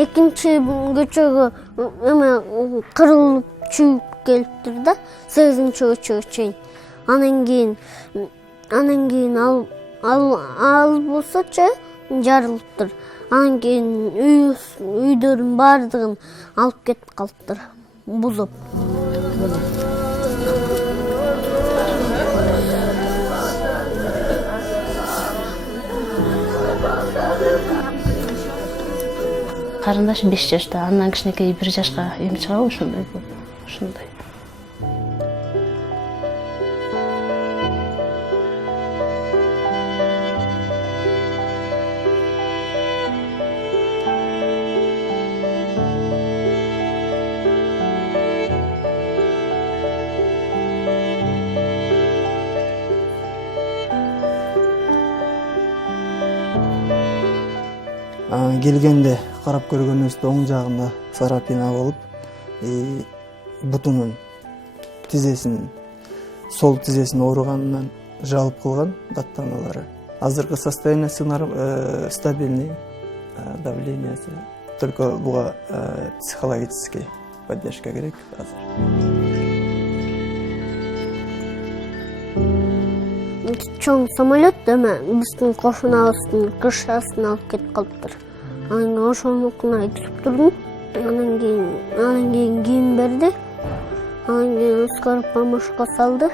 Экинчи көчөгө кырылып чүйүп келиптир да, 8-чи көчөгө чейин. Анан кийин ал болсочу жарылыптыр. Анан кийин үйдөрдүн баардыгын алып кетип калыптыр, бузуп. Карындашым 5 жашта, андан кичинекей 1 жашка эми чыгабы ошондой. Келгенде карап көргөнүбүздө оң жагында царапина болуп, бутунун сол тизесин ооруганынан жалып кылган даттаналары. Азыркы состояниясы стабильный, давлениясы. Только буга психологический поддержка керек азыр. Чоң самолет биздин кошунабыздын крышасына алып кетип калыптыр. Анан ошонукуна күтүп турдум. Анан кийин кийим берди. Анан кийин скорый помощька салды.